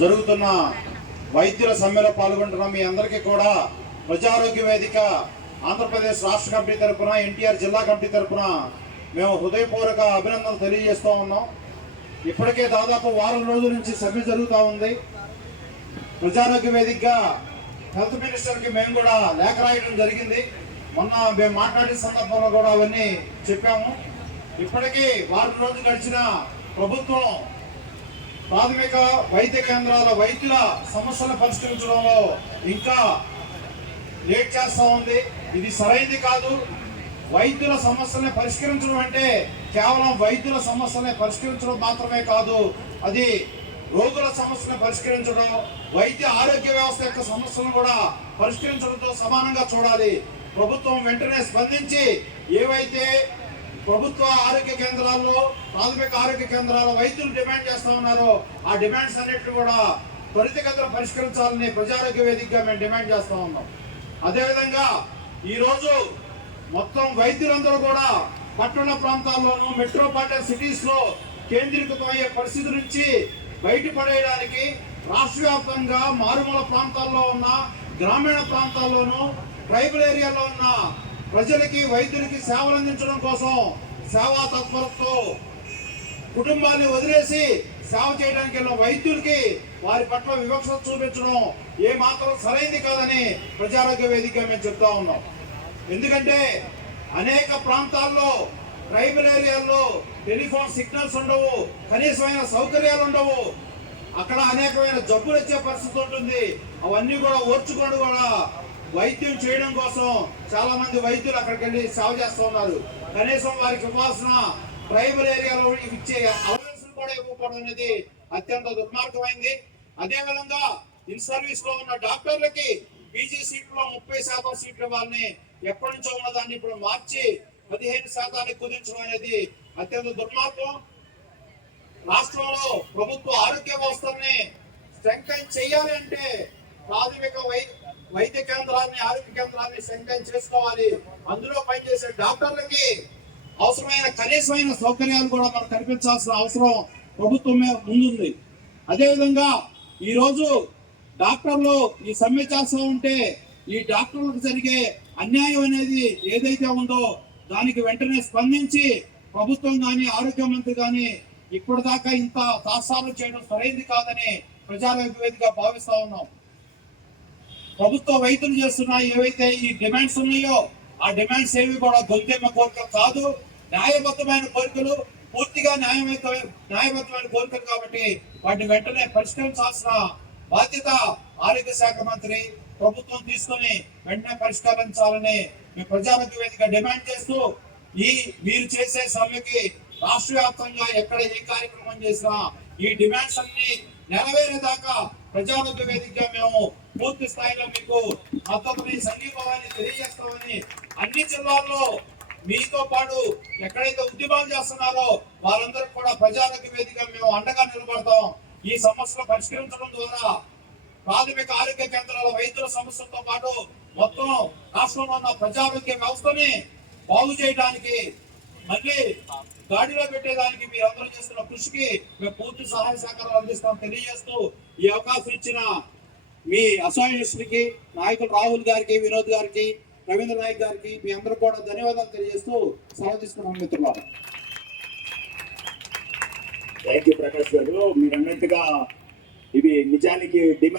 జరుగుతున్న వైద్యుల సమ్మెలో పాల్గొంటున్న మీ అందరికీ కూడా ప్రజారోగ్య వేదిక ఆంధ్రప్రదేశ్ రాష్ట్ర కమిటీ తరఫున, ఎన్టీఆర్ జిల్లా కమిటీ తరఫున మేము హృదయపూర్వక అభినందనలు తెలియజేస్తూ ఉన్నాం. ఇప్పటికే దాదాపు వారం రోజుల నుంచి సమ్మె జరుగుతూ ఉంది. ప్రజారోగ్య వేదికగా హెల్త్ మినిస్టర్కి మేము కూడా లేఖ రాయడం జరిగింది. మొన్న మేము మాట్లాడిన సందర్భంలో కూడా అవన్నీ చెప్పాము. ఇప్పటికీ వారం రోజులు గడిచిన ప్రభుత్వం ప్రాథమిక వైద్య కేంద్రాల వైద్యుల సమస్యలను పరిష్కరించడంలో ఇంకా లేట్ చేస్తూ ఉంది. ఇది సరైనది కాదు. వైద్యుల సమస్యల్ని పరిష్కరించడం అంటే కేవలం వైద్యుల సమస్యల్ని పరిష్కరించడం మాత్రమే కాదు, అది రోగుల సమస్యలను పరిష్కరించడం, వైద్య ఆరోగ్య వ్యవస్థ యొక్క సమస్యలను కూడా పరిష్కరించడంతో సమానంగా చూడాలి. ప్రభుత్వం వెంటనే స్పందించి ఏవైతే ప్రభుత్వ ఆరోగ్య కేంద్రాల్లో, ప్రాథమిక ఆరోగ్య కేంద్రాల వైద్యులు డిమాండ్ చేస్తూ ఉన్నారో ఆ డిమాండ్స్ అన్నింటినీ కూడా త్వరితగతిన పరిష్కరించాలని ప్రజారోగ్య వేదికగా మేము డిమాండ్ చేస్తూ ఉన్నాం. అదేవిధంగా ఈరోజు మొత్తం వైద్యులందరూ కూడా పట్టణ ప్రాంతాల్లోనూ, మెట్రోపాలిటన్ సిటీస్ లో కేంద్రీకృతమయ్యే పరిస్థితి నుంచి బయటపడేయడానికి రాష్ట్ర వ్యాప్తంగా మారుమూల ప్రాంతాల్లో ఉన్న, గ్రామీణ ప్రాంతాల్లోనూ, ట్రైబల్ ఏరియాలో ఉన్న ప్రజలకి, వైద్యులకి సేవలు అందించడం కోసం సేవా తత్పరతతో కుటుంబాన్ని వదిలేసి సేవ చేయడానికి వెళ్ళిన వైద్యులకి వారి పట్ల వివక్ష చూపించడం ఏ మాత్రం సరైనది కాదని ప్రజారోగ్య వేదిక మేము చెప్తా ఉన్నాం. ఎందుకంటే అనేక ప్రాంతాల్లో, ట్రైబల్ ఏరియాల్లో టెలిఫోన్ సిగ్నల్స్ ఉండవు, కనీసమైన సౌకర్యాలు ఉండవు. అక్కడ అనేకమైన జబ్బులు వచ్చే పరిస్థితి ఉంటుంది. అవన్నీ కూడా ఓర్చుకొని కూడా వైద్యం చేయడం కోసం చాలా మంది వైద్యులు అక్కడికి వెళ్ళి సేవ చేస్తూ ఉన్నారు. కనీసం వారికి ఇవ్వాల్సిన ట్రైబల్ ఏరియాలో ఇచ్చే అలవెన్స్ కూడా ఇవ్వకపోవడం అనేది అత్యంత దుర్మార్గమైంది. అదేవిధంగా ఇన్ సర్వీస్ లో ఉన్న డాక్టర్లకి పీజీ సీట్లో 30% సీట్లు ఇవ్వాలని ఎప్పటి నుంచో ఉన్న దాన్ని ఇప్పుడు మార్చి 15% కుదించడం అనేది అత్యంత దుర్మార్గం. రాష్ట్రంలో ప్రభుత్వ ఆరోగ్య వ్యవస్థని స్ట్రెంగ్తెన్ చేయాలి అంటే ప్రాథమిక వైద్య కేంద్రాన్ని, ఆరోగ్య కేంద్రాన్ని స్ట్రెంగ్తెన్ చేసుకోవాలి. అందులో పనిచేసే డాక్టర్లకి అవసరమైన కనీసమైన సౌకర్యాలు కూడా మనకు కల్పించాల్సిన అవసరం ప్రభుత్వం ముందుంది. అదేవిధంగా ఈరోజు డాక్టర్లు ఈ సమ్మె చేస్తూ ఉంటే ఈ డాక్టర్లకు జరిగే అన్యాయం అనేది ఏదైతే ఉందో దానికి వెంటనే స్పందించి ప్రభుత్వం కానీ, ఆరోగ్య మంత్రి కానీ ఇప్పటిదాకా ఇంత తాత్సారం చేయడం సరైనది కాదని ప్రజారోగ్య వేదికగా భావిస్తా ఉన్నాం. ప్రభుత్వ వైద్యులు చేస్తున్న ఏవైతే ఈ డిమాండ్స్ ఉన్నాయో ఆ డిమాండ్స్ ఏవి కూడా గొంతెమ్మ కోరికలు కాదు, న్యాయబద్ధమైన కోరికలు, పూర్తిగా న్యాయబద్ధమైన కోరికలు. కాబట్టి వాటిని వెంటనే పరిష్కరించాల్సిన బాధ్యత ఆరోగ్య శాఖ మంత్రి, ప్రభుత్వం తీసుకొని వెంటనే పరిష్కరించాలని మేము ప్రజారోగ్య వేదిక డిమాండ్ చేస్తూ, మీరు చేసే సమ్మెకి రాష్ట్ర వ్యాప్తంగా ఎక్కడ ఏ కార్యక్రమం చేసినా ఈ డిమాండ్స్ అన్ని నెరవేరేదాకా ప్రజారోగ్య వేదికగా మేము పూర్తి స్థాయిలో మీకు మద్దతుని, సంఘీభావాన్ని తెలియజేస్తామని, అన్ని జిల్లాల్లో మీతో పాటు ఎక్కడైతే ఉద్యమాలు చేస్తున్నారో వారందరూ కూడా ప్రజారోగ్య వేదికగా మేము అండగా నిలబడతాం. ఈ సమస్యలు పరిష్కరించడం ద్వారా ప్రాథమిక ఆరోగ్య కేంద్రాల వైద్యుల సమస్యలతో పాటు మొత్తం రాష్ట్రంలో ఉన్న ప్రజారోగ్య వ్యవస్థని బాగు చేయడానికి, మళ్ళీ గాడిలో పెట్టేదానికి మీరందరూ చేస్తున్న కృషికి మేము పూర్తి సహాయ సహకారాలు అందిస్తాం తెలియజేస్తూ, ఈ అవకాశం ఇచ్చిన మీ అసోసియేషన్కి, నాయకులు రాహుల్ గారికి, వినోద్ గారికి, రవీంద్ర నాయక్ గారికి మీ అందరూ కూడా ధన్యవాదాలు తెలియజేస్తూ సెలవు తీసుకున్నాం మిత్రులారా. థ్యాంక్ యూ ప్రకాష్ గారు. మీరు అన్నట్టుగా ఇవి నిజానికి డిమాండ్